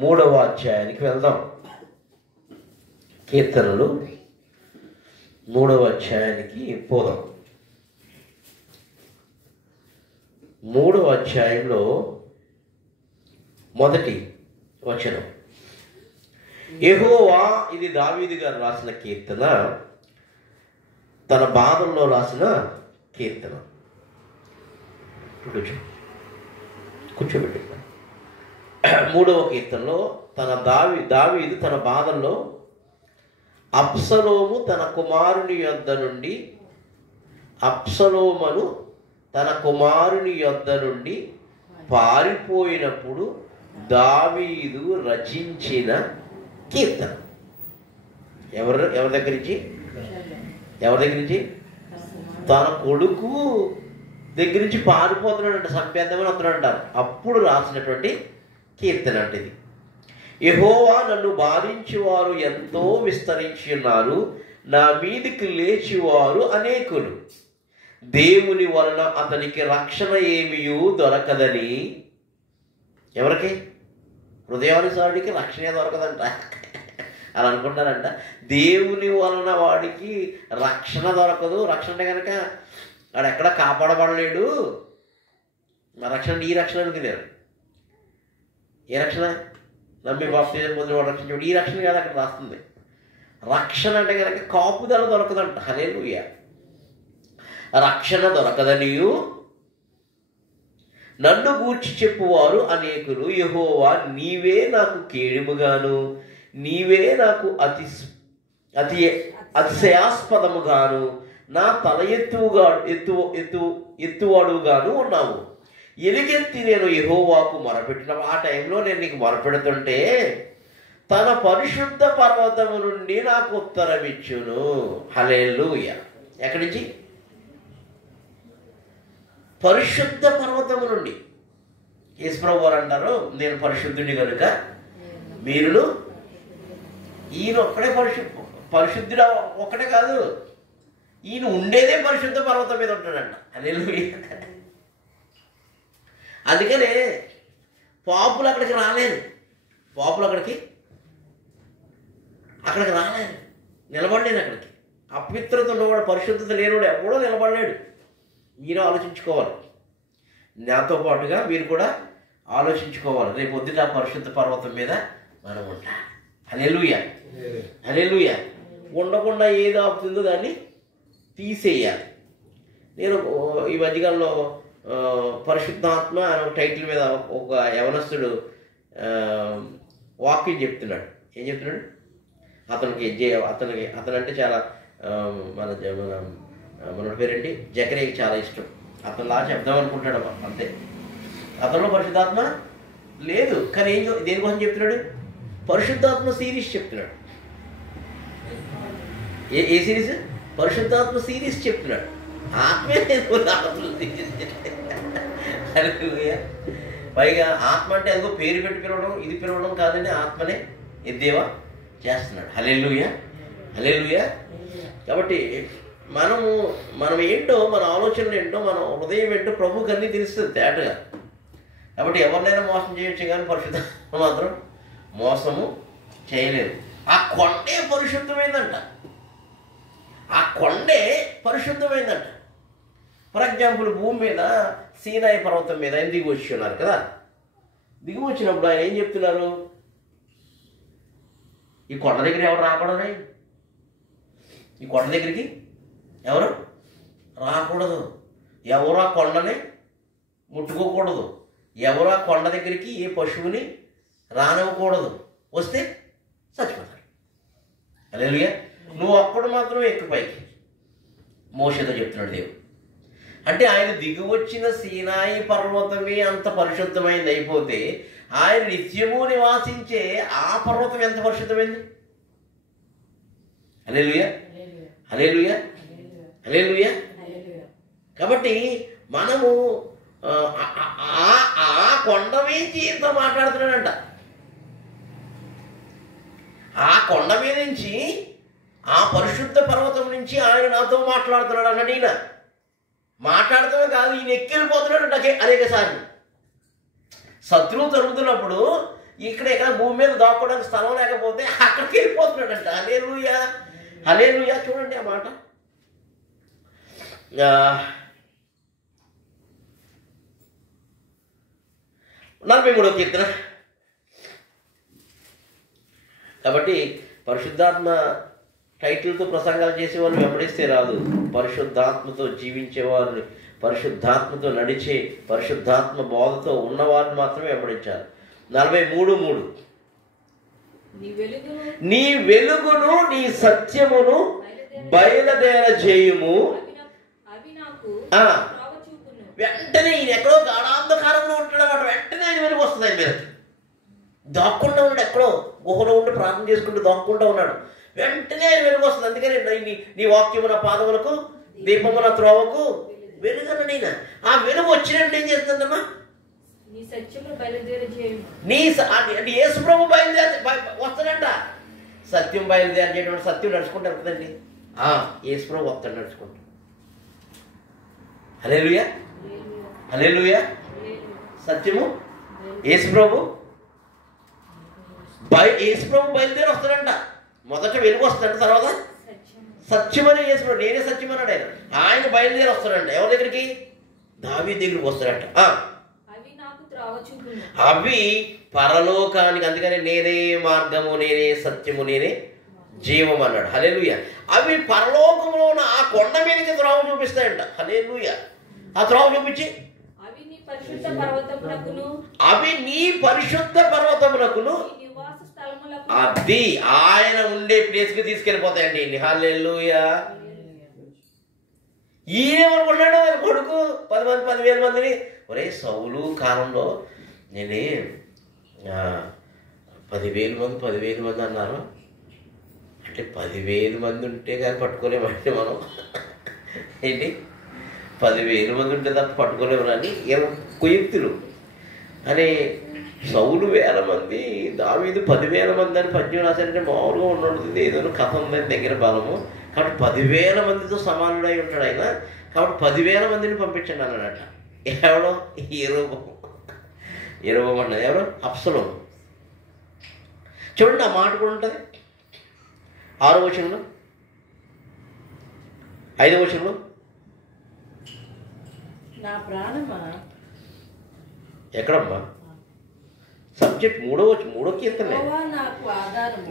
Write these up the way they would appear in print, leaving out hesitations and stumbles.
3వ అధ్యాయానికి వెళ్దాం. కీర్తనలు 3వ అధ్యాయానికి పోదాం. 3వ అధ్యాయంలో మొదటి వచనం. యెహోవా, ఇది దావీదు గారు రాసిన కీర్తన, తన బాధల్లో రాసిన కీర్తన. కూర్చోబెట్టి 3వ కీర్తనలో దావీదు తన బాధల్లో అబ్షలోము తన కుమారుని యొద్ద నుండి పారిపోయినప్పుడు దావీదు రచించిన కీర్తన. ఎవరి దగ్గర నుంచి? తన కొడుకు దగ్గర నుంచి పారిపోతున్నాడంట, చంపేద్దామని వస్తున్నాడంటారు. అప్పుడు రాసినటువంటి కీర్తన అంటే ఇది. యెహోవా, నన్ను బాధించేవారు ఎంతో విస్తరించి ఉన్నారు, నా మీదికి లేచివారు అనేకులు. దేవుని వలన అతనికి రక్షణ ఏమీయూ దొరకదని. ఎవరికి? హృదయానుసారుడికి రక్షణ దొరకదంట. అలా అనుకుంటారంట. దేవుని వలన వాడికి రక్షణ దొరకదు. రక్షణ అంటే కనుక వాడు ఎక్కడ కాపాడబడలేడు. మా రక్షణ ఈ రక్షణ అనుకునేరు. ఏ రక్షణ? నమ్మి బాప్తిజం పొందిన వాడు రక్షించాడు. ఈ రక్షణ కాదు అక్కడ రాస్తుంది. రక్షణ అంటే కనుక కాపుదల దొరకదంట. హల్లెలూయా. రక్షణ దొరకదనియు నన్ను గూర్చి చెప్పువారు అనేకులు. యెహోవా, నీవే నాకు కేడుముగాను, నీవే నాకు అతిశయాస్పదముగాను, నా తల ఎత్తువాడుగాను ఉన్నావు. ఎలుగెత్తి నేను యెహోవాకు మొరపెట్టిన ఆ టైంలో నేను నీకు మొరపెడుతుంటే తన పరిశుద్ధ పర్వతము నుండి నాకు ఉత్తరం ఇచ్చును. హల్లెలూయా. ఎక్కడి నుంచి? పరిశుద్ధ పర్వతము నుండి. యేసుప్రభువు వారు అంటారు, నేను పరిశుద్ధుని కనుక మీరును. ఈయన ఒక్కడే పరిశుద్ధుడు ఒక్కడే కాదు, ఈయన ఉండేదే పరిశుద్ధ పర్వతం మీద ఉంటాడంట. హల్లెలూయా. అందుకనే పాపులు అక్కడికి రాలేదు. అక్కడికి రాలేదు, నిలబడలేదు. అక్కడికి అపవిత్రత ఉన్నవాడు, పరిశుద్ధత లేనివాడు ఎవడో నిలబడలేడు. మీరు ఆలోచించుకోవాలి, నాతో పాటుగా మీరు కూడా ఆలోచించుకోవాలి. రేపు పొద్దున పరిశుద్ధ పర్వతం మీద మనం ఉంటాం. హల్లెలూయా. హల్లెలూయా. ఉండకుండా ఏది ఆపుతుందో దాన్ని తీసేయాలి. నేను ఈ మధ్యకాలంలో పరిశుద్ధాత్మ అనే ఒక టైటిల్ మీద ఒక యవనస్తుడు వాక్యం చెప్తున్నాడు. ఏం చెప్తున్నాడు? అతనంటే చాలా మన పేరేంటి, జకరియకి చాలా ఇష్టం. అతనులా చెప్దాం అనుకుంటాడు అంతే. అతనిలో పరిశుద్ధాత్మ లేదు, కానీ దేనికోసం చెప్తున్నాడు? పరిశుద్ధాత్మ సిరీస్ చెప్తున్నాడు. ఏ సిరీస్? పరిశుద్ధాత్మ సిరీస్ చెప్తున్నాడు. ఆత్మే లేదు. పైగా ఆత్మ అంటే అదిగో పేరు పెట్టి పిలవడం, ఇది పిలవడం కాదండి, ఆత్మనే ఎద్దేవా చేస్తున్నాడు. హల్లెలూయా. హల్లెలూయా. కాబట్టి మనం ఏంటో, మన ఆలోచనలు ఏంటో, మన హృదయం ఏంటో ప్రభువుకి అన్నీ తెలుస్తుంది తేటగా. కాబట్టి ఎవరినైనా మోసం చేయొచ్చు, కానీ పరిశుద్ధం మాత్రం మోసము చేయలేదు. ఆ కొండే పరిశుద్ధమైందంట. ఫర్ ఎగ్జాంపుల్, భూమి మీద సీనాయి పర్వతం మీద ఆయన దిగి వచ్చి ఉన్నారు కదా. దిగి వచ్చినప్పుడు ఆయన ఏం చెప్తున్నారు? ఈ కొండ దగ్గర ఎవరు రాకూడదు, ఈ కొండ దగ్గరికి ఎవరు రాకూడదు, ఎవరు ఆ కొండని ముట్టుకోకూడదు, ఎవరు ఆ కొండ దగ్గరికి ఏ పశువుని రానివ్వకూడదు, వస్తే చచ్చిపోతారు. హల్లెలూయా. నువ్వు అప్పుడు మాత్రం ఎక్కువ పైకి మోషేతో చెప్తున్నాడు దేవుడు. అంటే ఆయన దిగి వచ్చిన సీనాయి పర్వతమే అంత పరిశుద్ధమైంది అయిపోతే ఆయన నిత్యము నివాసించే ఆ పర్వతం ఎంత పరిశుద్ధమైంది? హల్లెలూయా. హల్లెలూయా. హల్లెలూయా. కాబట్టి మనము ఆ కొండ నుంచి ఇంత మాట్లాడుతున్నాడంట. ఆ కొండ మీద నుంచి, ఆ పరిశుద్ధ పర్వతం నుంచి ఆయన నాతో మాట్లాడుతున్నాడు అన్నాడు. ఈయన మాట్లాడటమే కాదు, ఈయన ఎక్కిపోతున్నాడు అనేక సార్లు. శత్రువు తరుగుతున్నప్పుడు ఇక్కడ భూమి మీద దాక్కోవడానికి స్థలం లేకపోతే అక్కడికి వెళ్ళిపోతున్నాడంట. హల్లెలూయా, హల్లెలూయా. చూడండి ఆ మాట. 43వ కీర్తన. కాబట్టి పరిశుద్ధాత్మ టైటిల్తో ప్రసంగాలు చేసేవాళ్ళు వెంబడిస్తే రాదు. పరిశుద్ధాత్మతో జీవించేవారిని, పరిశుద్ధాత్మతో నడిచే, పరిశుద్ధాత్మ బోధతో ఉన్నవారిని మాత్రమే వెంబడించాలి. 43:3 నీ వెలుగును నీ సత్యమును బయలుదేరజేయుము. వెంటనే ఈయన ఎక్కడో గాఢాంధకారంలో ఉంటాడు అన్నమాట. వెంటనే ఆయన వెలుగు వస్తుంది. ఆయన మీద దాక్కుండా ఉన్నాడు, ఎక్కడో గుహలో ఉండి ప్రార్థన చేసుకుంటూ దాక్కుంటూ ఉన్నాడు. వెంటనే ఆయన వెలుగు వస్తుంది. అందుకని నీ వాక్యము నా పాదములకు, దీపము నా త్రోవకు వెలుగన్న నేను. ఆ వెలుగు వచ్చినట్టు ఏం చేస్తుందమ్మా? అంటే యేసు ప్రభు బయలుదేరి వస్తాడంట. సత్యం బయలుదేరి చేయడం, సత్యం నడుచుకుంటారు కదండి. యేసు ప్రభు వస్తాడు నడుచుకుంటాడు. హల్లెలూయా, హల్లెలూయా. సత్యము యేసు ప్రభు బయలుదేరి వస్తాడంట. మొదట వెలుగు వస్తాడంట, తర్వాత సత్యమని యేసు ప్రభు, నేనే సత్యం అన్నాడు ఆయన. ఆయన బయలుదేరి వస్తాడంట. ఎవరి దగ్గరికి? దావీదు దగ్గరికి వస్తాడంట. అవి పరలోకానికి, అందుకని నేనే మార్గము, నేనే సత్యము, నేనే జీవం అన్నాడు. హల్లెలూయా. అవి పరలోకంలో ఉన్న ఆ కొండ మీదకి త్రోవ చూపిస్తాయంట. హల్లెలూయా. ఆ త్రోవ చూపించి అవి నీ పరిశుద్ధ పర్వతమునకును అది ఆయన ఉండే ప్లేస్కి తీసుకెళ్ళిపోతాయండి. హల్లెలూయా. ఈయనేమనుకున్నాడు ఆయన కొడుకు 10,000 మందిని. ఒరే సౌలు కాలంలో నేనే 10,000 మంది అన్నారు. అంటే 10,000 మంది ఉంటే కానీ పట్టుకోలేమంటే మనం ఏంటి 10,000 మంది ఉంటే తప్ప పట్టుకోలేము అని కుయుక్తులు అని. సౌలు 1,000 మంది, దావీదు 10,000 మంది అని పద్యం రాశారంటే మామూలుగా ఉండదు. ఏదైనా కథ ఉందని దగ్గర బలము. కాబట్టి 10,000 మందితో సమానుడై ఉంటాడు ఆయన. కాబట్టి 10,000 మందిని పంపించండి అన్నాడట. ఎవడో యెరోబోము అన్నది. ఎవరో అబ్సలోము. చూడండి ఆ మాట కూడా ఉంటుంది 6వ వచనంలో, 5వ వచనంలో. ఎక్కడమ్మా సబ్జెక్ట్? 3వ కీర్తన.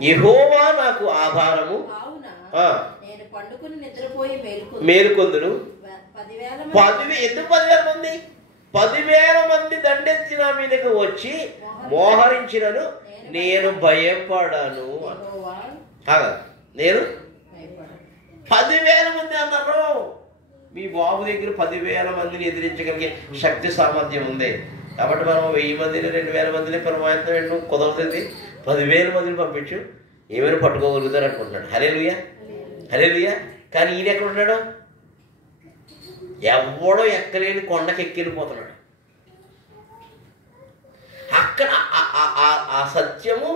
యెహోవా నాకు ఆధారము, మేలుకొందును. ఎందుకు 10,000 మంది? 10,000 మంది దండెత్తి నా మీదకి వచ్చి మోహరించినను నేను భయపడను. నేను 10,000 మంది అన్నారు. మీ బాబు దగ్గర 10,000 మందిని ఎదిరించగలిగే శక్తి సామర్థ్యం ఉంది. కాబట్టి మనం 1000 మందిని 2,000 మందిని ప్రమాణం కుదరతుంది. 10,000 మందిని పంపించు, ఏమైనా పట్టుకోగలుగుతారు అనుకుంటున్నాడు. హల్లెలూయా, హల్లెలూయా. కానీ ఈయన ఎక్కడ ఉన్నాడు? ఎవడో ఎక్కలేని కొండకి ఎక్కిపోతున్నాడు. అక్కడ ఆ సత్యము,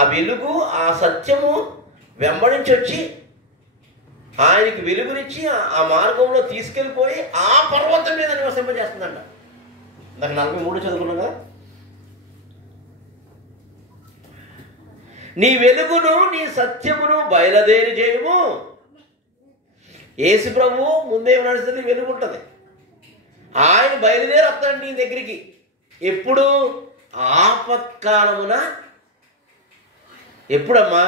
ఆ వెలుగు, ఆ సత్యము వెంబడించి వచ్చి ఆయనకి వెలుగునిచ్చి ఆ మార్గంలో తీసుకెళ్ళిపోయి ఆ పర్వతం మీద నివసింపజేస్తుందంట. నాకు 43 చదువుకున్నాం కదా. నీ వెలుగును నీ సత్యమును బయలుదేరి చేయము. యేసు ప్రభువు ముందేమి నడుస్తుంది? వెలుగు ఉంటుంది. ఆయన బయలుదేరి వస్తాడు నీ దగ్గరికి. ఎప్పుడు? ఆపత్కాలమున. ఎప్పుడమ్మా?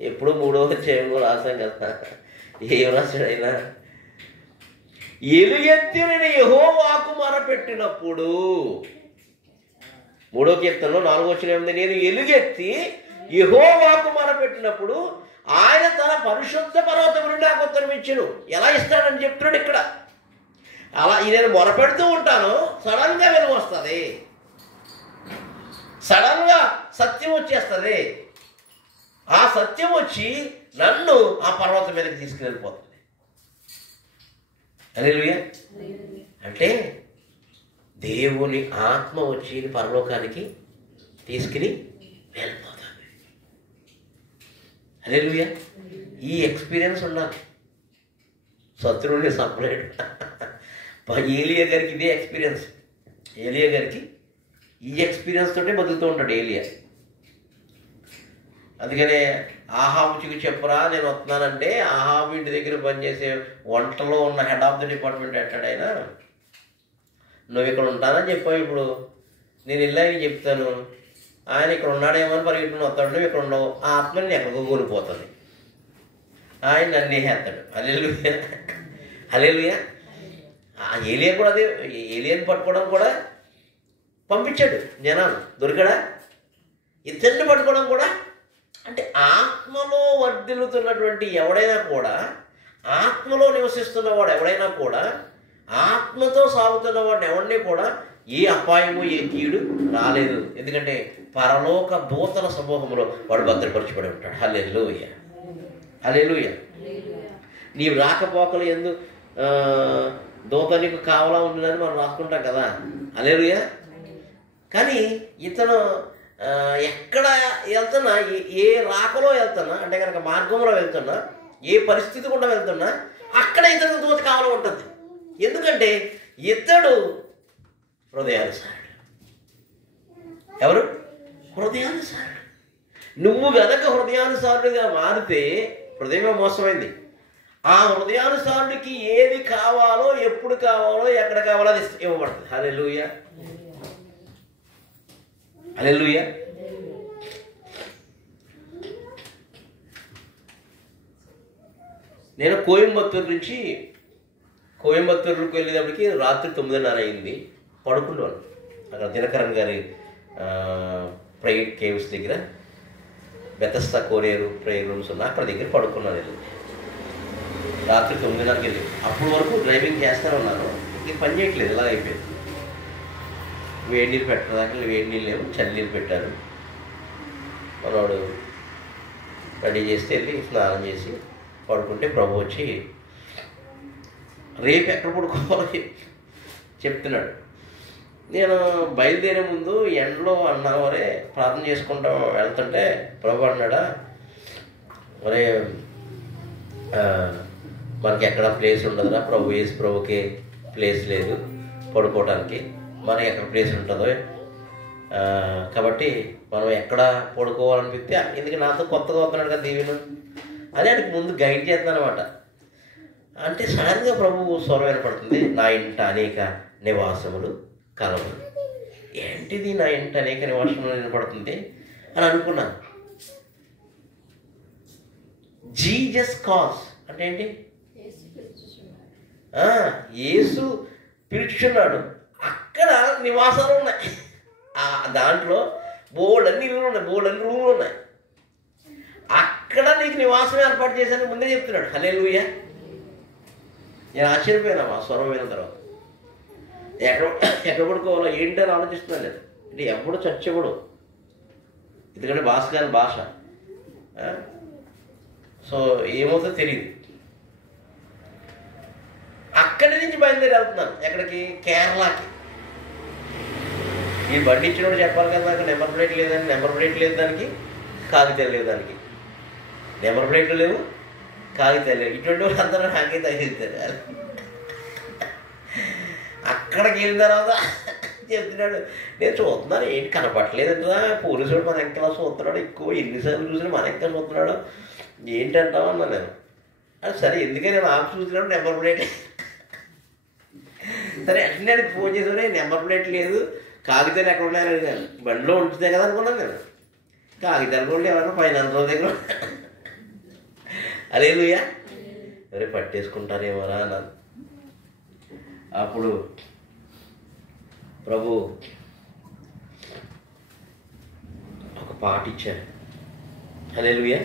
ఎప్పుడు 3వ అధ్యాయంలో రాశాం కదా. ఏం రాశాడు ఆయన? ఎలుగెత్తి నేను యెహోవాకు మొరపెట్టినప్పుడు. 3వ కీర్తనలో 4వ వచనం ఏముంది? నేను ఎలుగెత్తి యెహోవాకు మొరపెట్టినప్పుడు ఆయన తన పరిశుద్ధ పర్వతం నుండి నాకు ఉత్తరం ఇచ్చును. ఎలా ఇస్తాడని చెప్తున్నాడు ఇక్కడ. అలా నేను మొరపెడుతూ ఉంటాను, సడన్గా వెలుగు వస్తుంది, సడన్గా సత్యం వచ్చేస్తుంది. ఆ సత్యం వచ్చి నన్ను ఆ పర్వతం మీదకి తీసుకువెళ్ళిపోతుంది. హల్లెలూయా. అంటే దేవుని ఆత్మ వచ్చి పరలోకానికి తీసుకుని వెళ్ళిపోతుంది. హల్లెలూయా. ఈ ఎక్స్పీరియన్స్ ఉండాలి. శత్రువుని సపరేట్. ఏలియా గారికి ఇదే ఎక్స్పీరియన్స్. ఏలియా గారికి ఈ ఎక్స్పీరియన్స్ తోటే బతుకుతూ ఉంటాడు ఏలియా. అందుకనే ఆహాబుకి చెప్పరా నేను వస్తున్నానంటే, ఆహాబు ఇంటి దగ్గర పనిచేసే వంటలో ఉన్న హెడ్ ఆఫ్ ది డిపార్ట్మెంట్ అంటాడు ఆయన, నువ్వు ఇక్కడ ఉంటానని చెప్పావు, ఇప్పుడు నేను వెళ్ళాయని చెప్తాను, ఆయన ఇక్కడ ఉన్నాడేమో అని పరిగెట్టుకుని వస్తాడు, నువ్వు ఇక్కడ ఉండవు, ఆ ఆత్మని ఎక్కడికో కోల్పోతుంది, ఆయన నన్ను వేసేస్తాడు. హల్లెలూయా హల్లెలూయా. ఏలియా కూడా అదే, ఏలియాని పట్టుకోవడం కూడా పంపించాడు జనాలు, దొరికాడా? ఇతన్ని పట్టుకోవడం కూడా. అంటే ఆత్మలో వర్ధిల్లుతున్నటువంటి ఎవడైనా కూడా, ఆత్మలో నివసిస్తున్నవాడు ఎవడైనా కూడా, ఆత్మతో సాగుతున్న వాడిని ఎవరిని కూడా ఏ అపాయము ఏ కీడు రాలేదు. ఎందుకంటే పరలోక దూతల సమూహంలో వాడు భద్రపరచబడి ఉంటాడు. హల్లెలూయా హల్లెలూయా. నీవు రాకపోకలు ఎందు దూత నీకు కావలా ఉందని మనం రాసుకుంటాం కదా, హల్లెలూయా. కానీ ఇతను ఎక్కడ వెళ్తున్నా, ఏ రాకలో వెళ్తున్నా, అంటే కనుక మార్గంలో వెళ్తున్నా, ఏ పరిస్థితి గుండా వెళ్తున్నా, అక్కడ ఇతను దూత కావలం ఉంటుంది. ఎందుకంటే ఇతడు హృదయానుసారుడు. ఎవరు? హృదయానుసారుడు. నువ్వు గనక హృదయానుసారుడిగా మారితే, హృదయమే మోసమైంది, ఆ హృదయానుసారుడికి ఏది కావాలో, ఎప్పుడు కావాలో, ఎక్కడ కావాలో అది ఇవ్వబడుతుంది. హల్లెలూయా హల్లెలూయా. నేను కోయంబత్తూరుకి వెళ్ళేటప్పటికి రాత్రి 9:30 అయింది. పడుకున్నాను అక్కడ దినకరన్ గారి ప్రేయర్ కేవ్స్ దగ్గర, బెతస్తా కోనేరు ప్రేయర్ రూమ్స్ ఉన్నా, అక్కడ దగ్గర పడుకున్నాను. వెళ్ళి రాత్రి 9:30కి వెళ్ళి, అప్పటి వరకు డ్రైవింగ్ చేస్తూనే ఉన్నాను, ఇది పని చేయట్లేదు, ఇలా అయిపోయింది. వేడి నీళ్ళు పెట్టడానికి వేడి నీళ్ళు లేవు, చలి నీళ్ళు పెట్టారు. మనవాడు రెడీ చేస్తే వెళ్ళి స్నానం చేసి పడుకుంటే ప్రభు వచ్చి రేపు ఎక్కడ పడుకోవాలో చెప్తున్నాడు. నేను బయలుదేరే ముందు ఎండలో అన్నాను, వరే ప్రార్థన చేసుకుంటా వెళ్తుంటే ప్రభు అన్నాడా, మరే మనకి ఎక్కడ ప్లేస్ ఉండదురా, ప్రభుకి ప్లేస్ లేదు పడుకోవడానికి, మనకి ఎక్కడ ప్లేస్ ఉంటుందో, కాబట్టి మనం ఎక్కడ పడుకోవాలనిపిస్తే, ఎందుకంటే నాతో కొత్తగా వస్తున్నాడు కదా దీవెను, అదే ఆయనకి ముందు గైడ్ చేస్తాను అనమాట. అంటే సడన్గా ప్రభు స్వరం వినపడుతుంది, నా ఇంట అనేక నివాసములు కలవు. ఏంటిది నా ఇంట అనేక నివాసములు వినపడుతుంది అని అనుకున్నాను. జీసస్ కాజ్ అంటే ఏంటి? యేసు పిలుచున్నాడు, అక్కడ నివాసాలు ఉన్నాయి, దాంట్లో బోల్డన్ని ఇల్లు ఉన్నాయి, బోల్డన్ని రూములు ఉన్నాయి, అక్కడ నీకు నివాసం ఏర్పాటు చేశాను ముందే చెప్తున్నాడు. హల్లెలూయా. నేను ఆశ్చర్యపోయినా ఆ స్వరం విన్న తర్వాత. ఎక్కడ పడుకోవాలో ఏంటని ఆలోచిస్తున్నాను నేను. అంటే ఎప్పుడు చచ్చేవాడు, ఎందుకంటే భాస్కర్ భాష, సో ఏమవుతుందో తెలియదు. అక్కడి నుంచి బయలుదేరి వెళ్తున్నాను ఎక్కడికి? కేరళకి. ఈ బండి ఇచ్చినప్పుడు చెప్పాలి కదా, నాకు నెంబర్ ప్లేట్ లేదని. నెంబర్ ప్లేట్ లేదు దానికి, కాగితాలు లేవు దానికి. నెంబర్ ప్లేట్లు లేవు, కాగితాలు లేవు. ఇటువంటి వాళ్ళు అందరూ నాకే తగ్గిస్తారు. అక్కడికి వెళ్ళిన తర్వాత చెప్తున్నాడు, నేను చూస్తున్నాను ఏంటి కనపట్టలేదంటా, పోలీసుడు మన ఎంకలా చూస్తున్నాడు, ఎక్కువ ఎన్నిసార్లు చూసినా మన ఎంక చూస్తున్నాడు, ఏంటంటావు అన్నా నేను. అది సరే ఎందుకని నేను ఆఫ్ చూసినాడు నెంబర్ ప్లేట్. సరే అట్లనే ఫోన్ చేసాను, నెంబర్ ప్లేట్ లేదు, కాగితాలు ఎక్కడ ఉన్నాయని అడిగాను. బండిలో ఉంచుతాయి కదా అనుకున్నాను నేను. కాగితాలు కూడా ఎవరన్నా ఫైనాన్స్ దగ్గర. హల్లెలూయా. ఎవరే పట్టేసుకుంటారేమోరా అన్నాను. అప్పుడు ప్రభు ఒక పాట ఇచ్చారు. హల్లెలూయా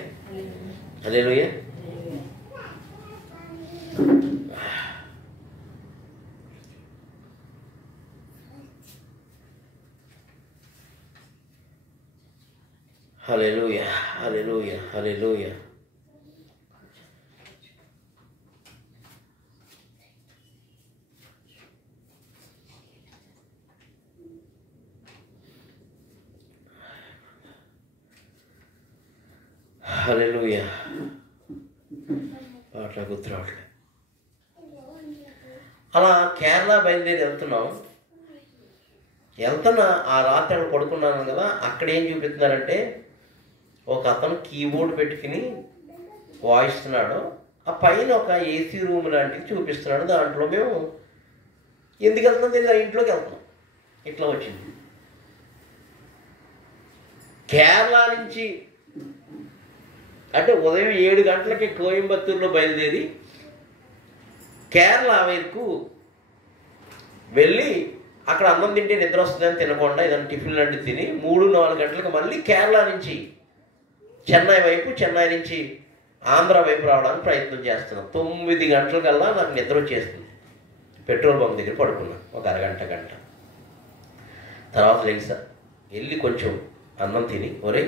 హల్లెలూయా. హల్లెలూయా హల్లెలూయా హల్లెలూయా. హల్లెలూయా. పాటలు గుర్తురావట్లే. అలా కేరళ బయలుదేరి వెళ్తున్నాం. వెళ్తున్నా ఆ రాత్రి అక్కడ పడుకున్నాను కదా, అక్కడ ఏం చూపిస్తున్నారంటే ఒక అతను కీబోర్డ్ పెట్టుకుని వాయిస్తున్నాడు. ఆ పైన ఒక ఏసీ రూమ్ లాంటివి చూపిస్తున్నాడు. దాంట్లో మేము ఎందుకు వెళ్తున్నాం తెలియదు, ఆ ఇంట్లోకి వెళ్తున్నాం. ఇట్లా వచ్చింది. కేరళ నుంచి అంటే ఉదయం 7 గంటలకి కోయంబత్తూరులో బయలుదేరి కేరళ వైపు వెళ్ళి అక్కడ అన్నం తింటే నిద్ర వస్తుందని తినకుండా ఏదైనా టిఫిన్ లాంటివి తిని 3-4 గంటలకు మళ్ళీ కేరళ నుంచి చెన్నై వైపు, చెన్నై నుంచి ఆంధ్ర వైపు రావడానికి ప్రయత్నం చేస్తున్నాం. 9 గంటలకల్లా నాకు నిద్ర వచ్చేస్తుంది. పెట్రోల్ బంక్ దగ్గర పడుకున్నాను ఒక అరగంట గంట. తర్వాత లేసా, వెళ్ళి కొంచెం అన్నం తిని, ఒరే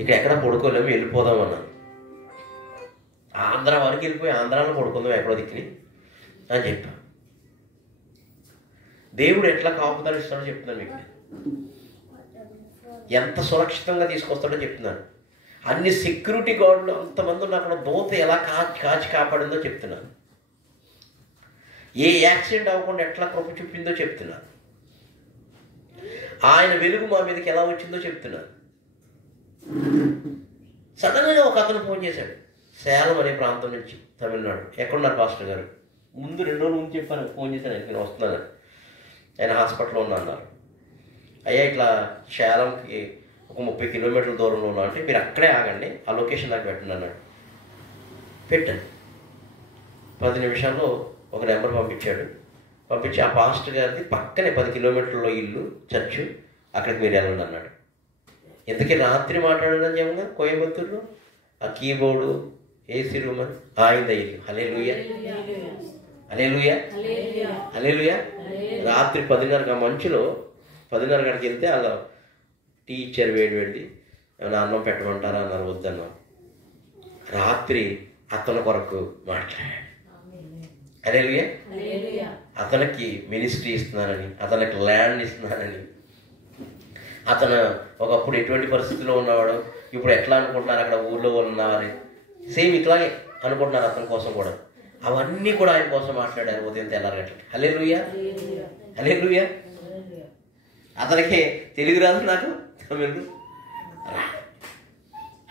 ఇక్కడ ఎక్కడ పడుకోలేము వెళ్ళిపోదాం అన్నాను. ఆంధ్ర వరకు వెళ్ళిపోయి ఆంధ్రాలో పడుకుందాం ఎక్కడో దిక్కుని అని చెప్పా. దేవుడు ఎట్లా కాపుదల ఇస్తాడో చెప్తున్నాను మీకు. ఎంత సురక్షితంగా తీసుకొస్తాడో చెప్తున్నాను. అన్ని సెక్యూరిటీ గార్డులు అంతమంది ఉన్న అక్కడ దూత ఎలా కాచి కాపాడిందో చెప్తున్నాను. ఏ యాక్సిడెంట్ అవ్వకుండా ఎట్లా కృప చూపిందో చెప్తున్నాను. ఆయన వెలుగు మా మీదకి ఎలా వచ్చిందో చెప్తున్నాను. సడన్గా ఒక అతను ఫోన్ చేశాడు, సేలం అనే ప్రాంతం నుంచి, తమిళనాడు. ఎక్కడున్నారు పాస్టర్ గారు? ముందు 2 రోజుల ముందు చెప్పాను, ఫోన్ చేశాను, నేను వస్తున్నాను. ఆయన హాస్పిటల్లో ఉన్నా అన్నారు. అయ్యా ఇట్లా సేలంకి ఒక 30 కిలోమీటర్ల దూరంలో ఉన్నా అంటే మీరు అక్కడే ఆగండి, ఆ లొకేషన్ నాకు పెట్టండి అన్నాడు. పెట్టాను. 10 నిమిషాల్లో ఒక నెంబర్ పంపించి ఆ పాస్టర్ గారిది పక్కనే 10 కిలోమీటర్లో ఇల్లు, చర్చు, అక్కడికి మీరు వెళ్ళండి అన్నాడు. ఎందుకే రాత్రి మాట్లాడడం చెప్పగా కోయంబత్తూరులో ఆ కీబోర్డు ఏసీ రూమ్ అని ఆయన ఇల్లు. హల్లెలూయా, హల్లెలూయా, హల్లెలూయా. రాత్రి 10:30 ఆ మంచులో 10:30 గంటకి వెళ్తే అలా టీ ఇచ్చారు, వేడివేడిది. ఏమైనా అన్నం పెట్టమంటారా అన్నారు, వద్దన్నాం. రాత్రి అతని కొరకు మాట్లాడాడు. హల్లెలూయా. అతనికి మినిస్ట్రీ ఇస్తున్నానని, అతనికి ల్యాండ్ ఇస్తున్నానని, అతను ఒకప్పుడు ఎటువంటి పరిస్థితిలో ఉన్నవాడు ఇప్పుడు ఎట్లా అనుకుంటున్నారు అక్కడ ఊళ్ళో ఉన్నవారు సేమ్ ఇట్లాగే అనుకుంటున్నారు అతని కోసం కూడా. అవన్నీ కూడా ఆయన కోసం మాట్లాడారు ఉదయం తెల్లారగట్లకి. హల్లెలూయా, హల్లెలూయా. అతనికి తెలుగు రాదు, నాకు తమిళ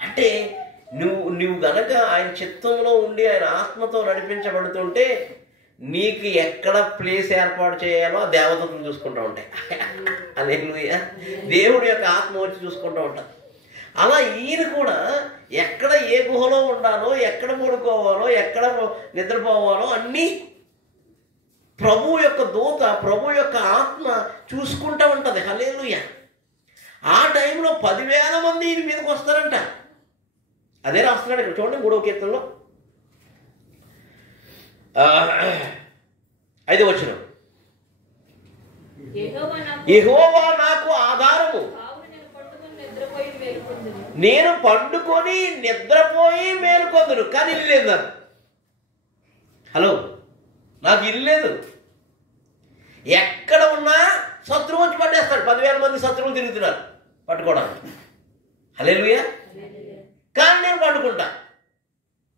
అంటే నువ్వు గనక ఆయన చిత్తంలో ఉండి ఆయన ఆత్మతో నడిపించబడుతుంటే నీకు ఎక్కడ ప్లేస్ ఏర్పాటు చేయాలో ఆ దేవతను చూసుకుంటూ ఉంటాయి. హల్లెలూయా. దేవుడి యొక్క ఆత్మ వచ్చి చూసుకుంటూ ఉంటాను. అలా ఈయన కూడా ఎక్కడ ఏ గుహలో ఉండాలో, ఎక్కడ పడుకోవాలో, ఎక్కడ నిద్రపోవాలో అన్నీ ప్రభు యొక్క దూత, ప్రభు యొక్క ఆత్మ చూసుకుంటూ ఉంటుంది. హల్లెలూయా. ఆ టైంలో 10,000 మంది ఈయన మీదకి వస్తారంట. అదే రాస్తున్నాడు ఇక్కడ చూడండి 3వ కీర్తనలో 5వ వచనం. యెహోవా నాకు ఆధారము, నేను పండుకొని నిద్రపోయి మేలుకొందును. కానీ ఇల్లు లేదు నాకు. హలో, నాకు ఇల్లు లేదు. ఎక్కడ ఉన్నా శత్రువు వచ్చి పట్టేస్తాడు. 10,000 మంది శత్రువులు తిరుగుతున్నారు పట్టుకోవడానికి. హల్లెలూయా. కానీ నేను పండుకుంటా,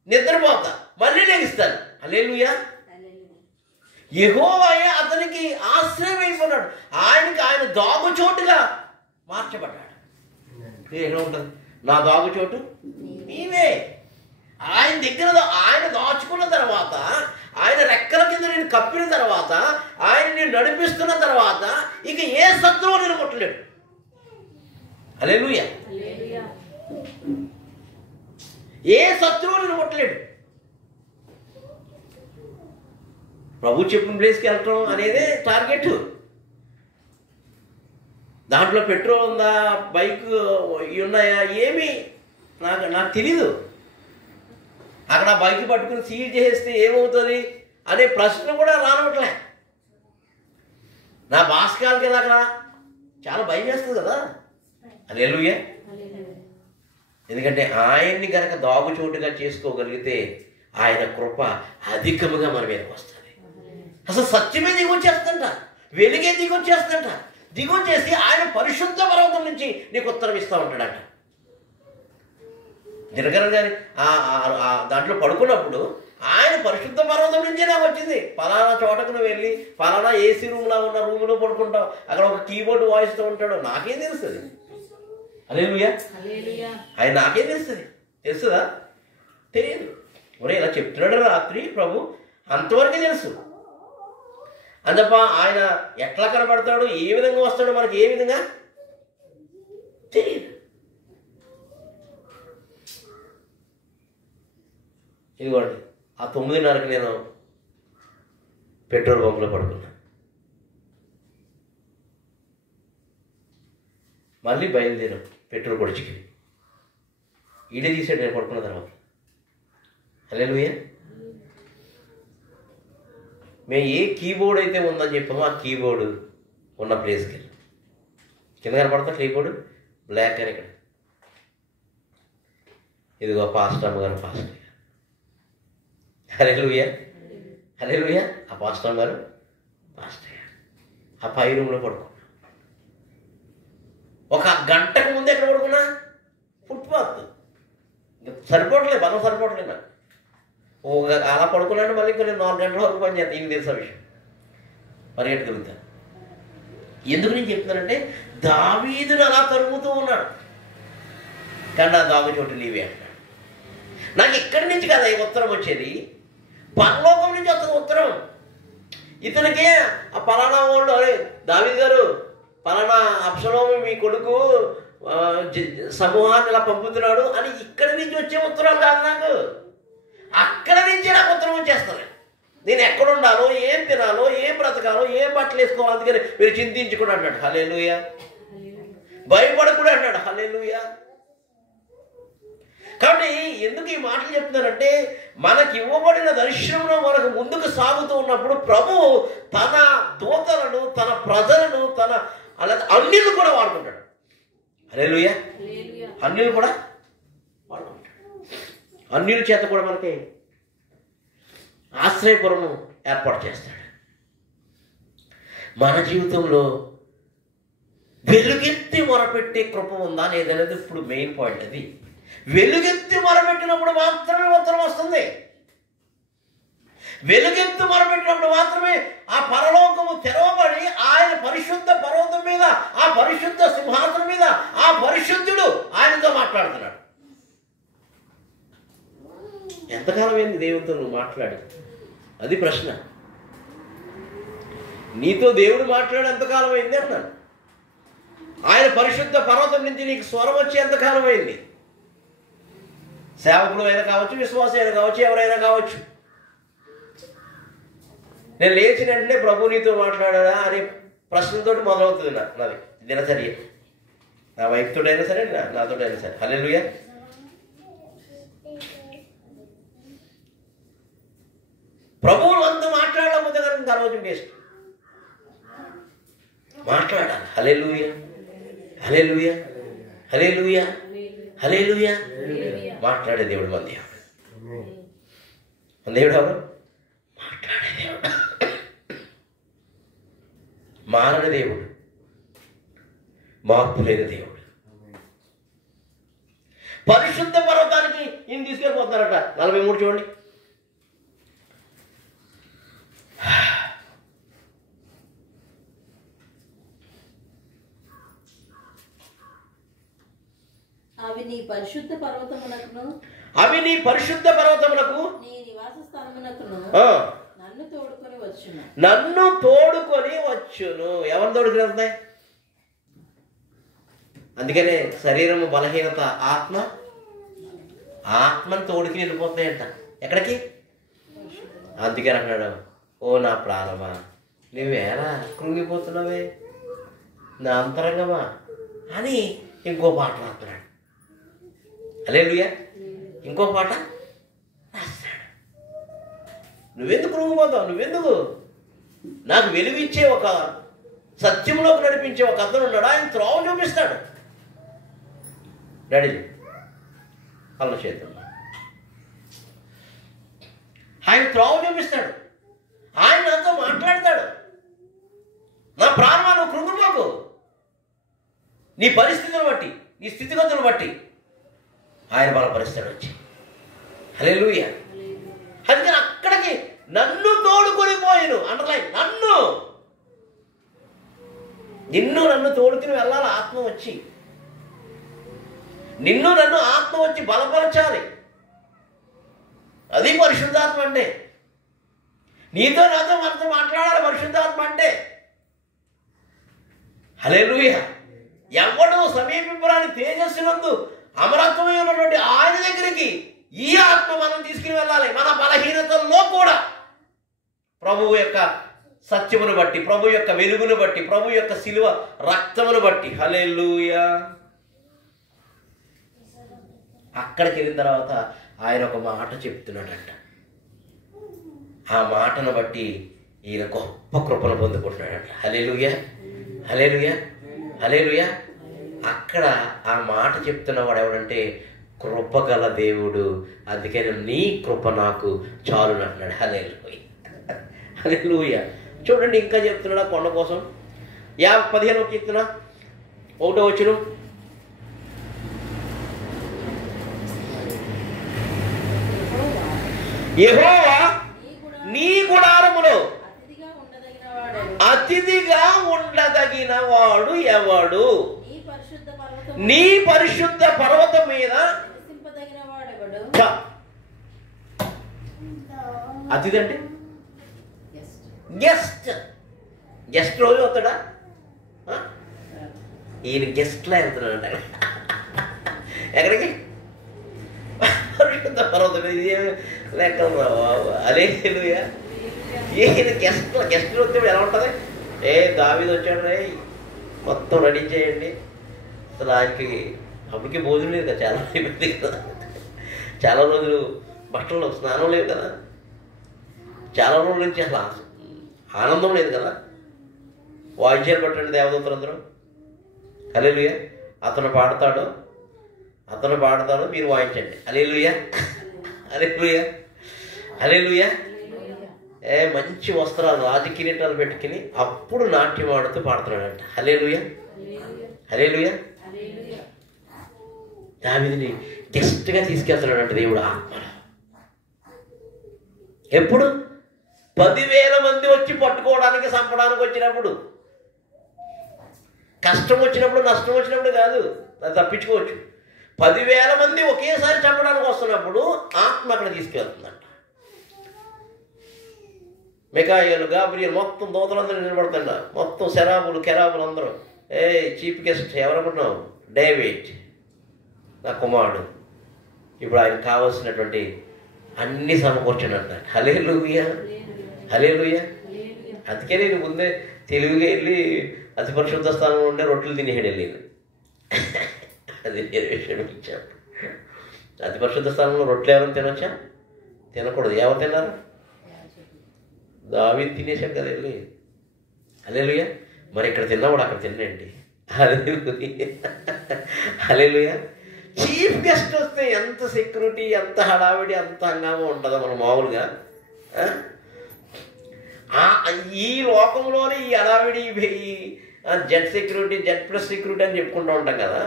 నిద్రపోతా, మళ్ళీ లెగిస్తాను. హల్లెలూయా. యెహోవాయే అతనికి ఆశ్రయం అయిపోయినాడు. ఆయన దాగుచోటుగా మార్చబడ్డాడు. ఎలా ఉంటుంది? నా దాగుచోటు నీవే. ఆయన దగ్గర ఆయన దాచుకున్న తర్వాత, ఆయన రెక్కల కింద నేను కప్పిన తర్వాత, ఆయన నేను నడిపిస్తున్న తర్వాత ఇక ఏ శత్రువు నేను ముట్టలేడు. హల్లెలూయా. ఏ శత్రువు నేను ముట్టలేడు. ప్రభు చెప్పిన ప్లేస్కి వెళ్ళటం అనేదే టార్గెట్. దాంట్లో పెట్రోల్ ఉందా, బైక్ ఉన్నాయా, ఏమి నాకు తెలీదు. అక్కడ బైక్ పట్టుకుని సీజ్ చేస్తే ఏమవుతుంది అనే ప్రశ్న కూడా రానవట్లే. నా భాస్కాలకి కదా అక్కడ చాలా భయం వేస్తుంది కదా. హల్లెలూయా. ఎందుకంటే ఆయన్ని కనుక దాగుచోటుగా చేసుకోగలిగితే ఆయన కృప అధికముగా మన మీదకి వస్తుంది. అసలు సత్యమే దిగొచ్చేస్తుంట, వెలుగే దిగొచ్చేస్తుంట. దిగొచ్చేసి ఆయన పరిశుద్ధ పర్వతం నుంచి నీకు ఉత్తరం ఇస్తూ ఉంటాడట. దినకరన్ గారి దాంట్లో పడుకున్నప్పుడు ఆయన పరిశుద్ధ పర్వతం నుంచే నాకు వచ్చింది. ఫలానా చోటకు నువ్వు వెళ్ళి ఫలానా ఏసీ రూమ్లో ఉన్న రూమ్లో పడుకుంటావు, అక్కడ ఒక కీబోర్డ్ వాయిస్తో ఉంటాడు. నాకేం తెలుస్తుంది? హల్లెలూయా. ఆయన నాకేం తెలుస్తుంది? తెలుస్తుందా? తెలియదు. ఒరే ఇలా చెప్తున్నాడు రాత్రి ప్రభు, అంతవరకే తెలుసు. అందుప ఆయన ఎట్లా కనబడతాడు, ఏ విధంగా వస్తాడో మనకి ఏ విధంగా తెలియదు. ఇదిగోండి, ఆ 9:30కి నేను పెట్రోల్ బంక్లో పడుకున్నా. మళ్ళీ బయలుదేరాం పెట్రోల్ కొడుచుకి. ఈడే తీసాడు నేను పడుకున్న తర్వాత. హల్లెలూయా. మేము ఏ కీబోర్డ్ అయితే ఉందని చెప్పామో ఆ కీబోర్డు ఉన్న ప్లేస్కి వెళ్ళి కింద కనపడతా కీబోర్డు బ్లాక్ అని ఇక్కడ. ఇదిగో పాస్టర్ అమ్మగారు, పాస్టర్ గారు. హల్లెలూయా. హల్లెలూయా. ఆ పాస్టర్ గారు, పాస్టర్ గారు ఆ పై రూమ్లో పడుకున్నా. ఒక గంటకు ముందు ఎక్కడ పడుకున్నా? ఫుట్పాత్. సరిపోవట్లేదు, బలం సరిపోవట్లేదు నాకు. అలా పడుకున్నాను. మళ్ళీ కొన్ని 4 గంటల వరకు పని చేస్తాను. ఈయన తెలుసు విషయం, పరిగెట్టగలుగుతాను. ఎందుకు నేను చెప్తున్నానంటే, దావీదును అలా తరుగుతూ ఉన్నాడు. కానీ నా దాగు చోటు నీవే అంటాడు. నాకు ఇక్కడి నుంచి కదా ఈ ఉత్తరం వచ్చేది, పరలోకం నుంచి వస్తుంది ఉత్తరం. ఇతనికి ఆ పలానా వాళ్ళు, అరే దావీదు గారు, పలానా అబ్షలోము మీ కొడుకు సమూహాన్ని ఇలా పంపుతున్నాడు అని ఇక్కడి నుంచి వచ్చే ఉత్తరం కాదు నాకు. అక్కడ నుంచే నాకు ఉత్తరం వచ్చేస్తుంది. నేను ఎక్కడుండాలో, ఏం తినాలో, ఏం బ్రతకాలో, ఏం బట్టలు వేసుకోవాలో, అందుకని మీరు చింతించుకుని అన్నాడు. హల్లెలూయా. భయపడకూడదు అన్నాడు. హల్లెలూయా. కాబట్టి ఎందుకు ఈ మాటలు చెప్తున్నానంటే, మనకి ఇవ్వబడిన దర్శనంలో మనకు ముందుకు సాగుతూ ఉన్నప్పుడు ప్రభువు తన దూతలను, తన ప్రజలను, తన అన్యులు కూడా వాడుకుంటాడు. హల్లెలూయా. అన్యులు కూడా వాడుకుంటాడు. అన్యుల చేత కూడా మనకి ఆశ్రయపురము ఏర్పాటు చేస్తాడు. మన జీవితంలో వెలుగెత్తి మొరపెట్టే కృప ఉందా లేదనేది ఇప్పుడు మెయిన్ పాయింట్. అది వెలుగెత్తి మొరపెట్టినప్పుడు మాత్రమే ఉత్తరం వస్తుంది. వెలుగెత్తి మొరపెట్టినప్పుడు మాత్రమే ఆ పరలోకము తెరవబడి ఆయన పరిశుద్ధ పర్వతం మీద, ఆ పరిశుద్ధ సింహాసనం మీద ఆ పరిశుద్ధుడు ఆయనతో మాట్లాడుతున్నాడు. ఎంతకాలం ఏంది దేవుడితో నువ్వు మాట్లాడి? అది ప్రశ్న. నీతో దేవుడు మాట్లాడి ఎంతకాలం అయింది అన్నాను. ఆయన పరిశుద్ధ పర్వతం నుంచి నీకు స్వరం వచ్చి ఎంతకాలం అయింది? సేవకులు అయినా కావచ్చు, విశ్వాసం అయినా కావచ్చు, ఎవరైనా కావచ్చు. నేను లేచిన వెంటనే ప్రభు నీతో మాట్లాడా అనే ప్రశ్నతోటి మొదలవుతుంది నాది దినచర్య. నా వైఫ్ తోటైనా సరే, నాతోటైనా సరే. హల్లెలూయా. ప్రభువులు అంతా మాట్లాడకపోతే కనుక ఆ రోజు వేస్ట్. మాట్లాడాలి. హల్లెలూయా. హల్లెలూయా. హల్లెలూయా. హల్లెలూయా. మాట్లాడే దేవుడు మన దేవుడు. మన దేవుడు ఎవరు? మాట్లాడే దేవుడు, మారని దేవుడు, మార్పు లేని దేవుడు. పరిశుద్ధ పర్వతానికి ఈయన తీసుకెళ్ళిపోతున్నారట. 43 చూడండి. అవి నీ పరిశుద్ధ పర్వతమునకును నీ నివాస స్థలమునకును నన్ను తోడుకొని వచ్చును. ఎవరు తోడుకుని వెళ్తాయి? అందుకనే శరీరము బలహీనత, ఆత్మను తోడుకుని వెళ్ళిపోతాయంట. ఎక్కడికి? అందుకని అన్నాడు, ఓ నా ప్రాణమా నువ్వేలా కృంగిపోతున్నావే, నా అంతరంగమా అని ఇంకో పాట రాస్తున్నాడు. హల్లెలూయా. ఇంకో పాట రాస్తాడు. నువ్వెందుకు కృంగిపోతావు? నువ్వెందుకు? నాకు వెలుగిచ్చే ఒక సత్యంలోకి నడిపించే ఒక అతను ఉన్నాడు. ఆయన త్రోవ చూపిస్తాడు. రెడీ కళ్ళ చేతులు ఆయన త్రోవ చూపిస్తాడు. ఆయన నాతో మాట్లాడతాడు. నా ప్రాణమా నువ్వు కృంగిపోకు. నీ పరిస్థితులను బట్టి, నీ స్థితిగతులను బట్టి ఆయన బలపరుస్తాడు వచ్చి. హల్లెలూయా. అందుకని అక్కడికి నన్ను తోడుకొని పోయిను అండర్లైన్, నిన్ను తోడుకుని వెళ్ళాలి. ఆత్మ వచ్చి నన్ను ఆత్మ వచ్చి బలపరచాలి. అది పరిశుద్ధాత్మ అంటే. నీతో నాతో మనతో మాట్లాడాలి పరిశుద్ధాత్మ అంటే. హల్లెలూయా. ఎవడు సమీపింపరాని తేజస్సునందు అమరత్వమై ఉన్నటువంటి ఆయన దగ్గరికి ఈ ఆత్మ మనం తీసుకుని వెళ్ళాలి. మన బలహీనతల్లో కూడా ప్రభువు యొక్క సత్యమును బట్టి, ప్రభు యొక్క వెలుగును బట్టి, ప్రభు యొక్క శిలువ రక్తమును బట్టి. హల్లెలూయా. అక్కడికి వెళ్ళిన తర్వాత ఆయన ఒక మాట చెప్తున్నాడంట. ఆ మాటను బట్టి ఈయన గొప్ప కృపను పొందుకుంటున్నాడంట. హల్లెలూయా, హల్లెలూయా, హల్లెలూయా. అక్కడ ఆ మాట చెప్తున్నవాడు ఎవడంటే కృపగల దేవుడు. అందుకని నీ కృప నాకు చాలు అంటున్నాడు. హల్లెలూయా, హల్లెలూయా. చూడండి ఇంకా చెప్తున్నాడు కొండ కోసం. 15వ కీర్తన 1వ వచనం. యెహోవా నీ గుడారములో అతిథిగా ఉండదగిన వాడు ఎవడు? నీ పరిశుద్ధ పర్వతం మీద అతిథి అంటే గెస్ట్ రోజు వస్తాడా? ఈయన గెస్ట్లా వెళ్తున్నాడంట ఎక్కడికి? పరిశుద్ధ పర్వతం మీద. లెక్క హల్లెలూయా. ఈయన గెస్ట్ వస్తే ఎలా ఉంటుంది? దావీదు వచ్చాడు రే, మొత్తం రెడీ చేయండి. అసలు ఆయనకి అప్పటికి భోజనం లేదు కదా, చాలా అయిపోయింది కదా, చాలా రోజులు బట్టలు స్నానం లేదు కదా, చాలా రోజుల నుంచి అసలు ఆనందం లేదు కదా. వాయిద్యాలు పట్టండి దేవదూతలందరూ. హల్లెలూయా. అతను పాడతాడు, మీరు వాయించండి. హల్లెలూయా, హల్లెలూయా, హల్లెలూయా. మంచి వస్త్రాలు, రాజకిరీటాలు పెట్టుకుని అప్పుడు నాట్యం ఆడుతూ పాడుతున్నాడంట. హల్లెలూయా, హల్లెలూయా. దావీదుని గెస్ట్గా తీసుకెళ్తున్నాడంట దేవుడు ఆత్మలో. ఎప్పుడు? 10,000 మంది వచ్చి పట్టుకోవడానికి, చంపడానికి వచ్చినప్పుడు. కష్టం వచ్చినప్పుడు, నష్టం వచ్చినప్పుడు కాదు, అది తప్పించుకోవచ్చు. 10,000 మంది ఒకేసారి చంపడానికి వస్తున్నప్పుడు ఆత్మ అక్కడ తీసుకెళ్తుందంట. మికాయేలు, గాబ్రియల్, మొత్తం దూతలందరూ నిలబడుతుండ, మొత్తం కెరాబులు అందరూ. చీఫ్ గెస్ట్ ఎవరనుకున్నావు? డేవిడ్, నా కుమారుడు. ఇప్పుడు ఆయనకు కావాల్సినటువంటి అన్ని సమకూర్చున్నట్ట. హల్లెలూయా, హల్లెలూయా. అందుకే నేను ముందే తెలుగుగా వెళ్ళి అతి పరిశుద్ధ స్థానంలో ఉండే రొట్టెలు తినేసాడు వెళ్ళి. అది వేరే విషయం ఇచ్చాను. అతి పరిశుద్ధ స్థానంలో రొట్టెలు ఎవరైనా తినొచ్చా? తినకూడదు. ఎవరు తిన్నారు? దావీదు తినేసాడు కదా వెళ్ళి. హల్లెలూయా. మరి ఇక్కడ తిన్నవాడు అక్కడ తినండి. హల్లెలూయా, హల్లెలూయా. చీఫ్ గెస్ట్ వస్తే ఎంత సెక్యూరిటీ, ఎంత హడావిడి, ఎంత హంగామా ఉంటుందో మనం మామూలుగా. ఈ లోకంలోనే ఈ హడావిడి, Z security, Z plus security అని చెప్పుకుంటూ ఉంటాం కదా.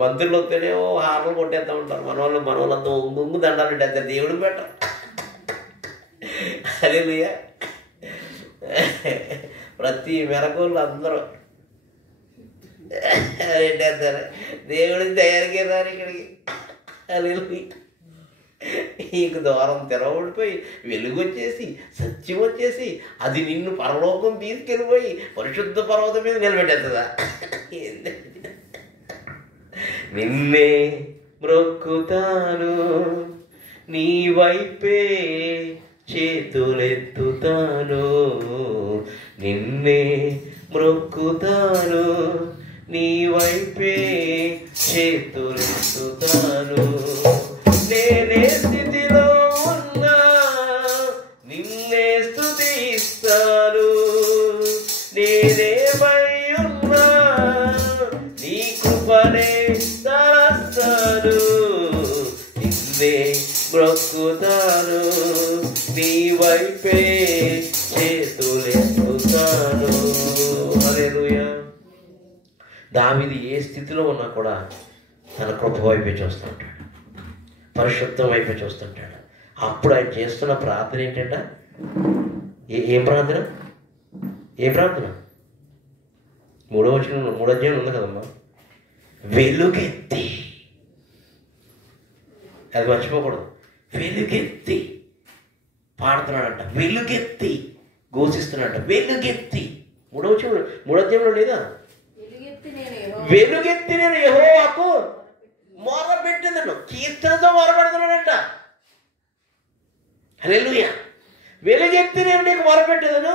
మంత్రులు వస్తేనే హార్లు కొట్టేస్తూ ఉంటారు. మన వాళ్ళంతా ఉంగు దండాలు పెట్టేస్తారు. దేవుడు బెటర్. హల్లెలూయా. ప్రతి మెరకోళ్ళు అందరూ పెట్టేస్తారు. దేవుడికి తయారుగా రారు ఇక్కడికి. హల్లెలూయా. నీకు ద్వారం తెరవడిపోయి వెలుగు వచ్చేసి, సత్యం వచ్చేసి, అది నిన్ను పరలోకం తీసుకెళ్ళిపోయి పరిశుద్ధ పర్వతం మీద నిలబెట్టేస్తుందా? నిన్నే మ్రొక్కుతాను, నీ వైపే చేతులెత్తుతాను. నిన్నే మ్రొక్కుతాను, నీ వైపే చేతులెత్తుతాను. నేనే స్థితిలో ఉన్నా నిన్నే స్తుతిస్తాను. నేనేమై ఉన్నా నీ కృపనే తలస్తాను. నిన్నే మ్రొక్కుతాను, నీ వైపే చేతులెత్తుతాను. హల్లెలూయా. దావీదు ఏ స్థితిలో ఉన్నా కూడా తన కృప వైపే చూస్తూ ఉంటాడు. పరిశుద్ధం వైపు చూస్తుంటాడు. అప్పుడు ఆయన చేస్తున్న ప్రార్థన ఏంటంట? ఏం ప్రార్థన? ఏం ప్రార్థన? 3వ వచనం 3వ అధ్యాయం ఉంది కదమ్మా. వెలుగెత్తి, అది మర్చిపోకూడదు. వెలుగెత్తి పాడుతున్నాడంట, వెలుగెత్తి ఘోషిస్తున్నాడంట, వెలుగెత్తి. 3వ వచనం 3వ అధ్యాయంలో లేదా? వెలుగెత్తి నేను యెహోవాకు మొరపెట్టెదను. కీర్తనతో మొరపెడుతున్నాడంట. హల్లెలూయా. వెలుగెత్తి నేను నీకు మొరపెట్టెదను,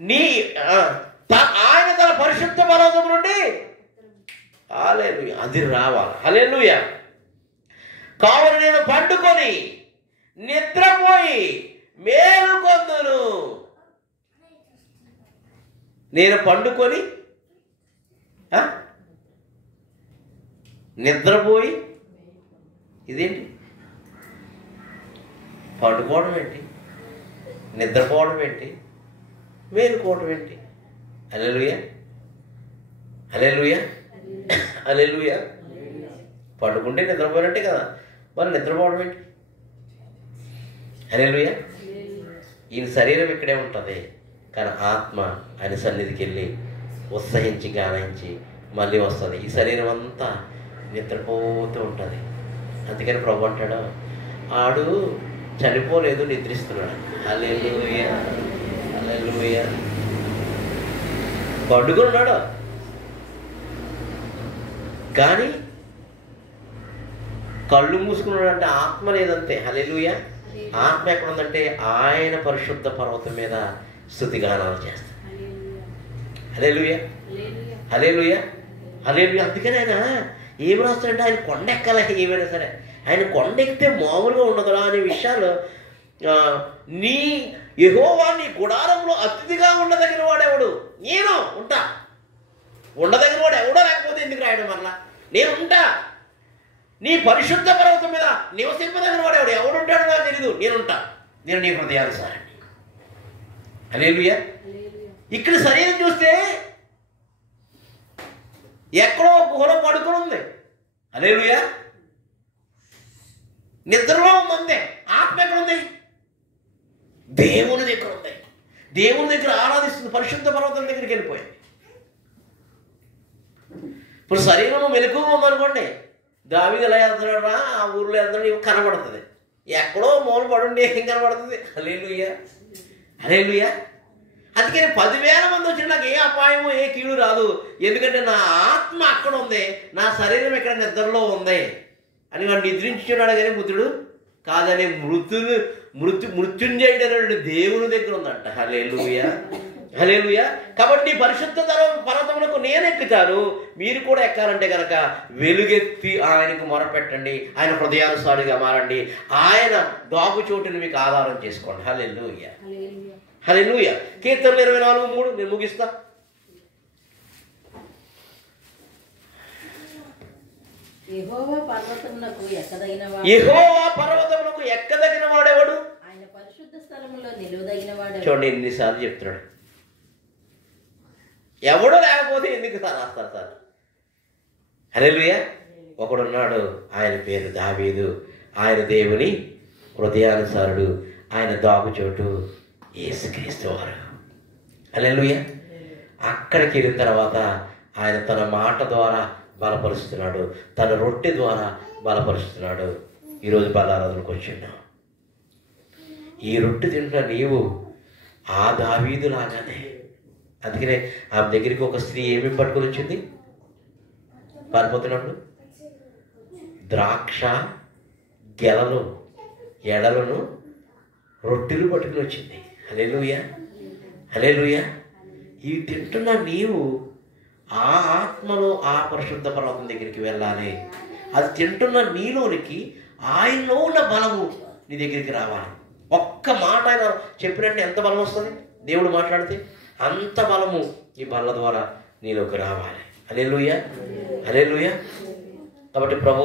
నీ ఆయన తన పరిశుద్ధ పర్వతం నుండి. హల్లెలూయా. అది రావాలి. హల్లెలూయా. కావున నేను పండుకొని నిద్రపోయి మేలుకొందును. నేను పండుకొని నిద్రపోయి, ఇదేంటి? పండుకోవడం ఏంటి? నిద్రపోవడం ఏంటి? మేలుకోవడం ఏంటి? హల్లెలూయా. హల్లెలూయా. హల్లెలూయా. పండుకుంటే నిద్రపోయినట్టే కదా, మరి నిద్రపోవడం ఏంటి? హల్లెలూయా. ఈయన శరీరం ఇక్కడే ఉంటుంది, కానీ ఆత్మ ఆయన సన్నిధికి వెళ్ళి ఉత్సహించి గానించి మళ్ళీ వస్తుంది. ఈ శరీరం అంతా నిద్రపోతూ ఉంటుంది. అందుకని ప్రభు అంటాడు, ఆడు చనిపోలేదు, నిద్రిస్తున్నాడు. హల్లెలూయా. హల్లెలూయా. పండుకున్నాడు కానీ కళ్ళు మూసుకున్నాడంటే ఆత్మ లేదంతే. హల్లెలూయా. ఆత్మ ఎక్కడుందంటే ఆయన పరిశుద్ధ పర్వతం మీద స్తుతిగానాలు చేస్తాడు. హల్లెలూయా. హల్లెలూయా. హల్లెలూయా. అందుకని ఆయన ఏం రాస్తాడంటే, ఆయన కొండ ఎక్కాలి. ఏమైనా సరే ఆయన కొండ ఎక్కితే మామూలుగా ఉండదురా అనే విషయాలు. నీ యెహోవా నీ గుడారంలో అతిథిగా ఉండదగిన వాడెవడు? నేను ఉంటా. ఉండదగిన వాడు ఎవడో లేకపోతే ఎందుకు రాయడం వల్ల? నేను ఉంటా. నీ పరిశుద్ధ పర్వతం మీద నివసింపదగిన వాడు ఎవడుంటాడో నాకు తెలీదు. నేనుంటా. నేను నీ హృదయానుసారండి. హల్లెలూయా. ఇక్కడ శరీరం చూస్తే ఎక్కడో గుహలో పడుకుని ఉంది. హల్లెలూయా. నిద్రలో ఉందంతే. ఆత్మ ఎక్కడుంది? దేవుని దగ్గర ఉంది. దేవుని దగ్గర ఆరాధిస్తుంది. పరిశుద్ధ పర్వతం దగ్గరికి వెళ్ళిపోయింది. ఇప్పుడు శరీరం మెలకుగా ఉందనుకోండి, దావీదు ఎలా వెళ్తున్నాడు రా, ఆ ఊర్లో వెళ్తున్నాడు, కనబడుతుంది. ఎక్కడో మూల పడుండి ఏం కనబడుతుంది? హల్లెలూయా. హల్లెలూయా. అందుకని 10,000 మంది వచ్చిన నాకు ఏ అపాయము ఏ కీడు రాదు, ఎందుకంటే నా ఆత్మ అక్కడ ఉంది, నా శరీరం ఇక్కడ నిద్రలో ఉంది అని వాడు నిద్రించున్నాడు. కానీ బుద్ధుడు కాదని మృత్యుంజయుడైన దేవుని దగ్గర ఉందంట. హల్లెలూయా. హల్లెలూయా. కాబట్టి పరిశుద్ధ పర్వతములకు నేను ఎక్కుతాను, మీరు కూడా ఎక్కాలంటే కనుక వెలుగెత్తి ఆయనకు మొరపెట్టండి, ఆయన హృదయానుసారిగా మారండి, ఆయన దాగు చోటుని మీకు ఆధారం చేసుకోండి. హల్లెలూయా. హల్లెలూయా. కీర్తనలు 24:3 నేను ముగిస్తా. యెహోవా పర్వతమునకు ఎక్కదగిన వాడెవడు? ఆయన పరిశుద్ధ స్థలములో నిలువదగిన వాడు. చూడండి ఎన్నిసార్లు చెప్తున్నాడు. ఎవడో లేకపోతే ఎందుకు సార్ రాస్తారు సార్? హల్లెలూయా. ఒకడున్నాడు, ఆయన పేరు దావీదు. ఆయన దేవుని హృదయానుసారుడు, ఆయన దాగుచోటు యేసుక్రీస్తు వారు. హల్లెలూయా. అక్కడికి వెళ్ళిన తర్వాత ఆయన తన మాట ద్వారా బలపరుస్తున్నాడు, తన రొట్టె ద్వారా బలపరుస్తున్నాడు. ఈరోజు బలారాధనకు వచ్చిన్నాం. ఈ రొట్టె తింటున్న నీవు ఆ దావీదు లాగానే. అందుకనే ఆమె దగ్గరికి ఒక స్త్రీ ఏమేమి పట్టుకొని వచ్చింది పారిపోతున్నప్పుడు? ద్రాక్ష గెలలు ఎడలను రొట్టెలు పట్టుకుని వచ్చింది. హల్లెలూయా. హల్లెలూయా. ఈ తింటున్న నీవు ఆ ఆత్మలో ఆ పరిశుద్ధ పర్వతం దగ్గరికి వెళ్ళాలి. అది తింటున్న నీలోనికి ఆయనలో ఉన్న బలము నీ దగ్గరికి రావాలి. ఒక్క మాట ఆయన చెప్పినట్టు ఎంత బలం వస్తుంది? దేవుడు మాట్లాడితే అంత బలము ఈ బల్ల ద్వారా నీలోకి రావాలి. హల్లెలూయా. హల్లెలూయా. కాబట్టి ప్రభు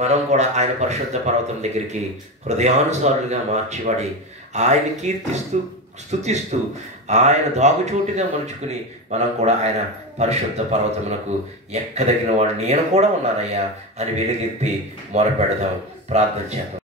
మనం కూడా ఆయన పరిశుద్ధ పర్వతం దగ్గరికి హృదయానుసారులుగా మార్చిబడి ఆయన కీర్తిస్తూ స్తుతిస్తూ ఆయన దాగుచోటుగా మలుచుకుని మనం కూడా ఆయన పరిశుద్ధ పర్వతమునకు ఎక్కదగిన వాడు నేను కూడా ఉన్నానయ్యా అని వెలుగెత్తి మొరపెడదాం. ప్రార్థన చేద్దాం.